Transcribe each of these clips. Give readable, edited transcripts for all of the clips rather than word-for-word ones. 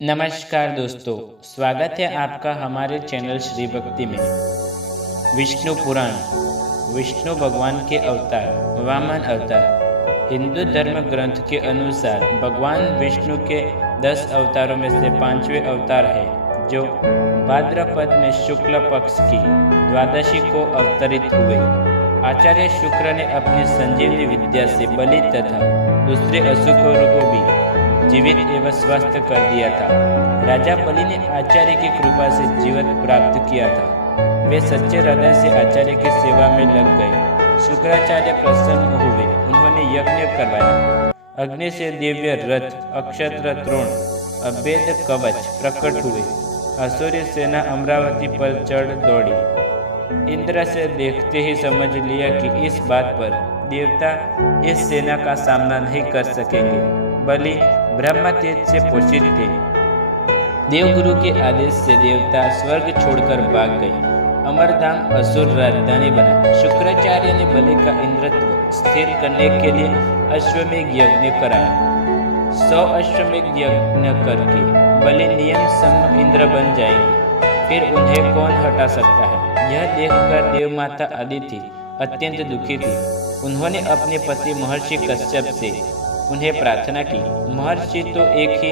नमस्कार दोस्तों, स्वागत है आपका हमारे चैनल श्री भक्ति में। विष्णु पुराण, विष्णु भगवान के अवतार, वामन अवतार। हिंदू धर्म ग्रंथ के अनुसार भगवान विष्णु के 10 अवतारों में से 5वें अवतार है, जो भाद्रपद में शुक्ल पक्ष की द्वादशी को अवतरित हुए। आचार्य शुक्र ने अपनी संजीवनी विद्या से बलि तथा दूसरे असुरों को भी जीवित एवं स्वस्थ कर दिया था। राजा बलि ने आचार्य की कृपा से जीवन प्राप्त किया था। वे सच्चे हृदय से आचार्य की सेवा में लग गए। शुक्राचार्य प्रसन्न हुए। उन्होंने यज्ञ करवाया। अग्नि से दिव्य रथ, अक्षत्र तृण, अभेद कवच प्रकट हुए। असुरी सेना अमरावती पर चढ़ दौड़ी। इंद्र से देखते ही समझ लिया कि इस बात पर देवता इस सेना का सामना नहीं कर सकेंगे। बलि ब्रह्म तेज से पोषित थे। देवगुरु के आदेश से देवता स्वर्ग छोड़कर भाग गए। अमरधाम असुर राजधानी बना। शुक्राचार्य ने बलि का इंद्रत्व स्थिर करने के लिए अश्वमेघ यज्ञ कराया। 100 अश्वमेघ यज्ञ करके बलि नियम सम इंद्र बन जाएंगे। फिर उन्हें कौन हटा सकता है? यह देखकर देवमाता अदिति अत्यंत दुखी थी। उन्होंने अपने पति महर्षि कश्यप से उन्हें प्रार्थना की। महर्षि तो एक ही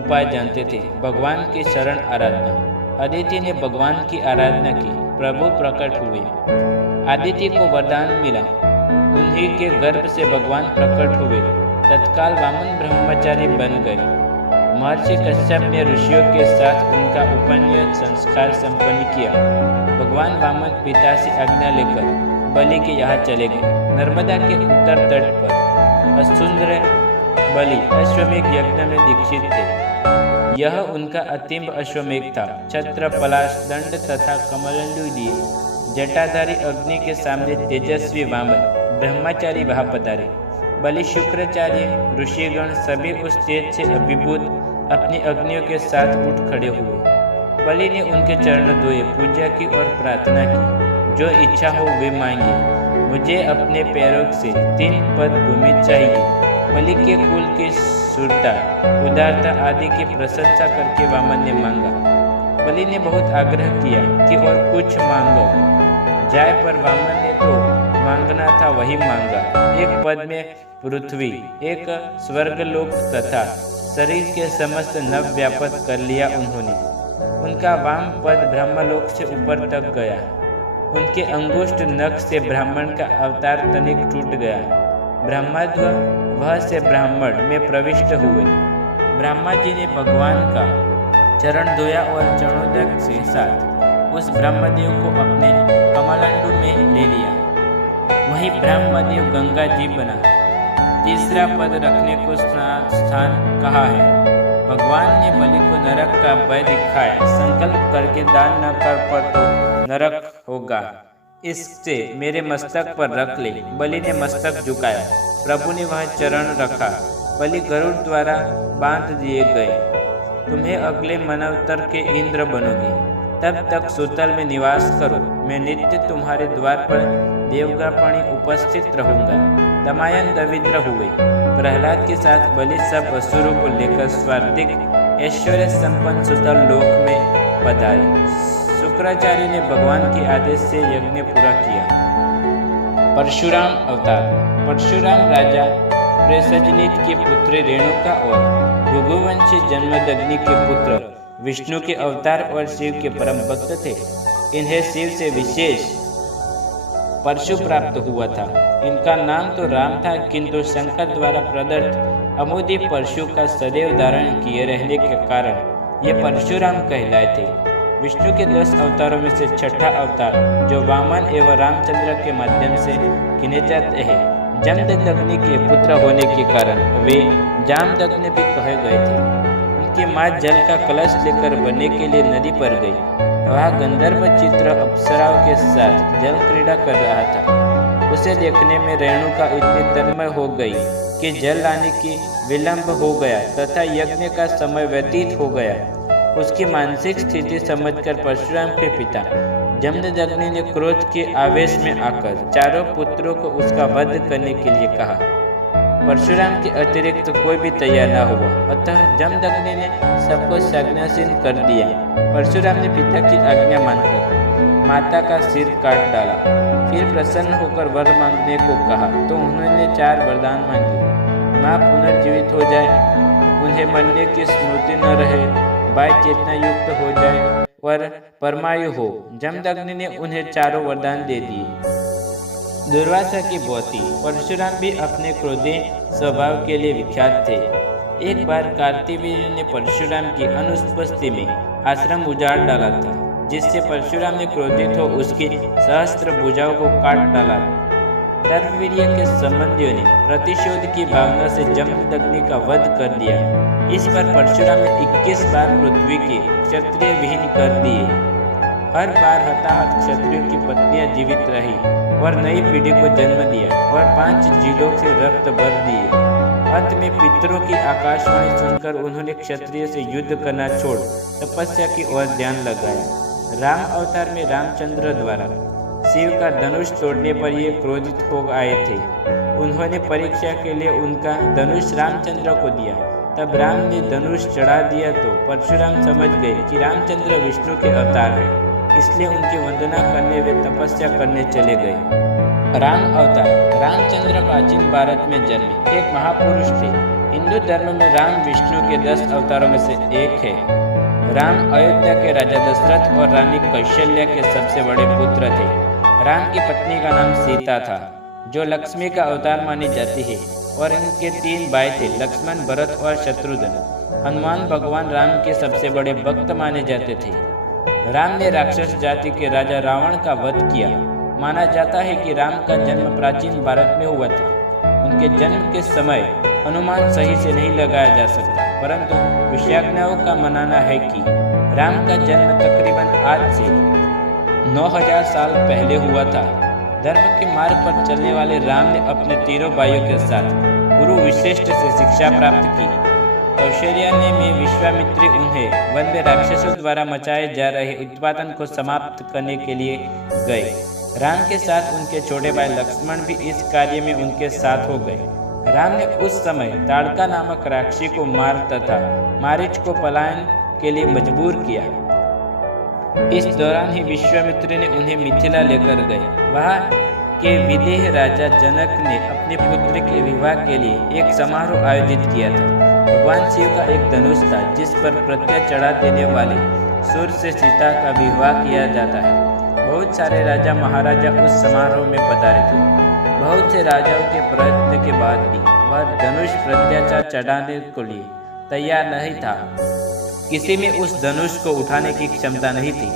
उपाय जानते थे, भगवान की शरण आराधना। अदिति ने भगवान की आराधना की। प्रभु प्रकट हुए। अदिति को वरदान मिला। उन्हीं के गर्भ से भगवान प्रकट हुए। तत्काल वामन ब्रह्मचारी बन गए। महर्षि कश्यप ने ऋषियों के साथ उनका उपनयन संस्कार संपन्न किया। भगवान वामन पिता से आज्ञा लेकर बलि के यहाँ चले गए। नर्मदा के उत्तर तट पर असुंदर बलि अश्वमेघ यज्ञ में दीक्षित थे। यह उनका अंतिम अश्वमेघ था। छत्र, पलाश, दंड तथा कमंडलू लिए जटाधारी अग्नि के सामने तेजस्वी वामन ब्रह्मचारी वहां पधारे। बलि, शुक्राचार्य, ऋषिगण सभी उस तेज से अभिभूत अपनी अग्नियों के साथ उठ खड़े हुए। बलि ने उनके चरण धोए, पूजा की और प्रार्थना की। जो इच्छा हो वे मांगे। मुझे अपने पैरों से 3 पद भूमि चाहिए। बलि के कुल की शूरता, उदारता आदि की प्रशंसा करके वामन ने मांगा। बलि ने बहुत आग्रह किया कि और कुछ मांगो जाए, पर वामन ने तो मांगना था वही मांगा। एक पद में पृथ्वी, एक स्वर्गलोक तथा शरीर के समस्त नव व्यापक कर लिया उन्होंने। उनका वाम पद ब्रह्मलोक से ऊपर तक गया। उनके अंगुष्ठ नख से ब्राह्मण का अवतार तनिक टूट गया। ब्रह्मध्व वह से ब्राह्मण में प्रविष्ट हुए। ब्रह्मा जी ने भगवान का चरण धोया और चरणोदक से साथ उस ब्रह्मदेव को अपने कमलंडू में ले लिया। वही ब्रह्मदेव गंगा जी बना। तीसरा पद रखने को स्थान कहा है। भगवान ने बलि को नरक का भय दिखाया। संकल्प करके दान न कर पर तो नरक होगा, इससे मेरे मस्तक पर रख ले। बलि ने मस्तक झुकाया। प्रभु ने वह चरण रखा। बलि गरुड़ द्वारा बांध दिए गए। तुम्हें अगले मनवतर के इंद्र बनोगे। तब तक सुतल में निवास करो। मैं नित्य तुम्हारे द्वार पर देवगापणी उपस्थित रहूंगा। दमायन दविद्र हुए। प्रहलाद के साथ बलि सब असुरों को लेकर स्वार्थिक ऐश्वर्य संपन्न सुतल लोक में पधारे। शुक्राचार्य ने भगवान के आदेश से यज्ञ पूरा किया। परशुराम अवतार। परशुराम राजा प्रेसजनित की पुत्री रेणुका और भृगुवंशी जन्मदग्नि के पुत्र विष्णु के अवतार और शिव के परम भक्त थे। इन्हें शिव से विशेष परशु प्राप्त हुआ था। इनका नाम तो राम था, किंतु शंकर द्वारा प्रदत्त अमोदी परशु का सदैव धारण किए रहने के कारण ये परशुराम कहलाए थे। विष्णु के 10 अवतारों में से छठा अवतार, जो वामन एवं रामचंद्र के माध्यम से गिने जाते हैं, जमदग्नि के पुत्र होने के कारण वे जामदग्नि भी कहे गए थे। उनकी माँ जल का कलश लेकर बनने के लिए नदी पर गई। वहाँ गंधर्व चित्र अप्सराओं के साथ जल क्रीड़ा कर रहा था। उसे देखने में रेणुका इतनी तन्मय हो गई कि जल लाने की विलंब हो गया तथा यज्ञ का समय व्यतीत हो गया। उसकी मानसिक स्थिति समझकर परशुराम के पिता जमदग्नि ने क्रोध के आवेश में आकर चारों पुत्रों को उसका वध करने के लिए कहा। परशुराम के अतिरिक्त कोई भी तैयार न हुआ। अतः जमदग्नि ने सबको संज्ञासीन कर दिया। परशुराम ने पिता की आज्ञा मानकर माता का सिर काट डाला। फिर प्रसन्न होकर वर मांगने को कहा तो उन्होंने 4 वरदान मांगे। माँ पुनर्जीवित हो जाए, उन्हें मरने की स्मृति न रहे, बाई चेतना युक्त हो जाए और परमायु हो। जमदग्नि ने उन्हें चारों वरदान दे दिए। दुर्वासा की पोती परशुराम भी अपने क्रोधी स्वभाव के लिए विख्यात थे। एक बार कार्तिवीर्य ने परशुराम की अनुपस्थिति में आश्रम उजाड़ डाला था, जिससे परशुराम ने क्रोधित हो उसकी सहस्त्र भुजाओं को काट डाला। कार्तिवीर्य के संबंधियों ने प्रतिशोध की भावना से जमदग्नि का वध कर दिया। इस पर परशुराम ने 21 बार पृथ्वी के क्षत्रिय विहीन कर दिए। हर बार हताहत क्षत्रियों की पत्नियां जीवित रही और नई पीढ़ी को जन्म दिया और 5 जिलों से रक्त भर दिए। अंत में पितरों की आकाशवाणी सुनकर उन्होंने क्षत्रिय से युद्ध करना छोड़ तपस्या की ओर ध्यान लगाया। राम अवतार में रामचंद्र द्वारा शिव का धनुष तोड़ने पर ये क्रोधित हो आए थे। उन्होंने परीक्षा के लिए उनका धनुष रामचंद्र को दिया। तब राम ने धनुष चढ़ा दिया तो परशुराम समझ गए कि रामचंद्र विष्णु के अवतार है, इसलिए उनकी वंदना करने वे तपस्या करने चले गए। राम अवतार रामचंद्र प्राचीन भारत में जन्मे एक महापुरुष थे। हिंदू धर्म में राम विष्णु के 10 अवतारों में से एक है। राम अयोध्या के राजा दशरथ और रानी कौशल्या के सबसे बड़े पुत्र थे। राम की पत्नी का नाम सीता था, जो लक्ष्मी का अवतार मानी जाती है, और इनके 3 भाई थे, लक्ष्मण, भरत और शत्रुघ्न। हनुमान भगवान राम के सबसे बड़े भक्त माने जाते थे। राम ने राक्षस जाति के राजा रावण का वध किया। माना जाता है कि राम का जन्म प्राचीन भारत में हुआ था। उनके जन्म के समय अनुमान सही से नहीं लगाया जा सकता, परंतु विशेषज्ञों का मानना है कि राम का जन्म तकरीबन आज से 9000 साल पहले हुआ था। धर्म के मार्ग पर चलने वाले राम ने अपने तीनों भाइयों के साथ गुरु वशिष्ठ से शिक्षा प्राप्त की। कौशल्या में विश्वामित्री उन्हें वन में राक्षसों द्वारा मचाए जा रहे उत्पादन को समाप्त करने के लिए गए। राम के साथ उनके छोटे भाई लक्ष्मण भी इस कार्य में उनके साथ हो गए। राम ने उस समय ताड़का नामक राक्षसी को मार तथा मारीच को पलायन के लिए मजबूर किया। इस दौरान ही विश्वामित्री ने उन्हें मिथिला लेकर गए। वहाँ के विदेह राजा जनक ने अपने पुत्र के विवाह के लिए एक समारोह आयोजित किया था। भगवान शिव का एक धनुष था, जिस पर प्रत्यय चढ़ा देने वाले सूर्य से सीता का विवाह किया जाता है। बहुत सारे राजा महाराजा उस समारोह में पधारे थे। बहुत से राजाओं के प्रयत्न के बाद भी वह धनुष प्रत्याचार चढ़ाने के लिए तैयार नहीं था। किसी में उस धनुष को उठाने की क्षमता नहीं थी।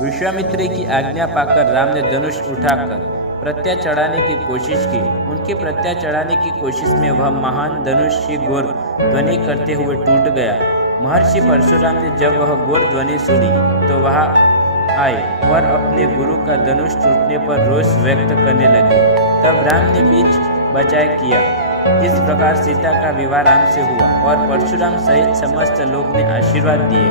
विश्वामित्री की आज्ञा पाकर राम ने धनुष उठाकर प्रत्यय चढ़ाने की कोशिश की। उनके प्रत्यय चढ़ाने की कोशिश में वह महान धनुष घोर ध्वनि करते हुए टूट गया। महर्षि परशुराम ने जब वह घोर ध्वनि सुनी तो वहां आए और अपने गुरु का धनुष टूटने पर रोष व्यक्त करने लगे। तब राम ने बीच बचाव किया। इस प्रकार सीता का विवाह राम से हुआ और परशुराम सहित समस्त लोग ने आशीर्वाद दिए।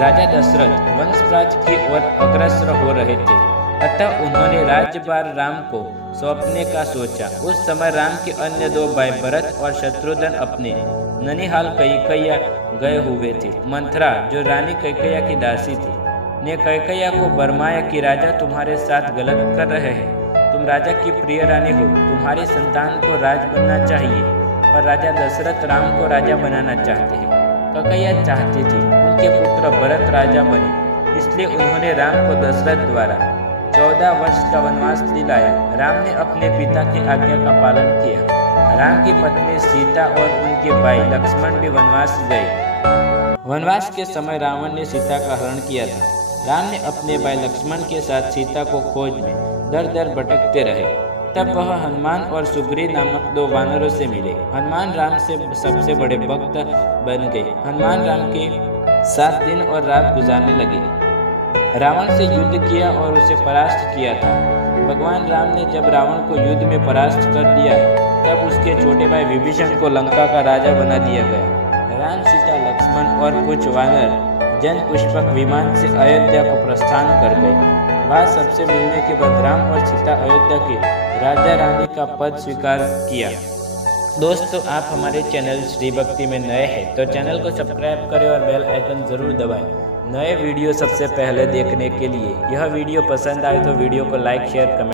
राजा दशरथ वंशराज की ओर अग्रसर हो रहे थे, अतः उन्होंने राज्यभार राम को सौंपने का सोचा। उस समय राम के अन्य 2 भाई भरत और शत्रुघ्न अपने ननिहाल कैकैया गए हुए थे। मंथरा, जो रानी कैकैया की दासी थी, ने कैकैया को बरमाया कि राजा तुम्हारे साथ गलत कर रहे हैं। तुम राजा की प्रिय रानी हो, तुम्हारी संतान को राज बनना चाहिए। पर राजा दशरथ राम को राजा बनाना चाहते हैं। कैकैया चाहती थी उनके पुत्र भरत राजा बने, इसलिए उन्होंने राम को दशरथ द्वारा 14 वर्ष का वनवास दिलाया। राम ने अपने पिता की आज्ञा का पालन किया। राम की पत्नी सीता और उनके भाई लक्ष्मण भी वनवास गए। वनवास के समय रावण ने सीता का हरण किया था। राम ने अपने भाई लक्ष्मण के साथ सीता को खोज में दर दर भटकते रहे। तब वह हनुमान और सुग्रीव नामक 2 वानरों से मिले। हनुमान राम से सबसे बड़े भक्त बन गए। हनुमान राम के साथ दिन और रात गुजारने लगे। रावण से युद्ध किया और उसे परास्त किया था। भगवान राम ने जब रावण को युद्ध में परास्त कर दिया, तब उसके छोटे भाई विभीषण को लंका का राजा बना दिया गया। राम, सीता, लक्ष्मण और कुछ वानर जन पुष्पक विमान से अयोध्या को प्रस्थान कर गए। वहाँ सबसे मिलने के बाद राम और सीता अयोध्या के राजा रानी का पद स्वीकार किया। दोस्तों, आप हमारे चैनल श्री भक्ति में नए हैं तो चैनल को सब्सक्राइब करें और बेल आइकन ज़रूर दबाएं। नए वीडियो सबसे पहले देखने के लिए। यह वीडियो पसंद आए तो वीडियो को लाइक शेयर कमेंट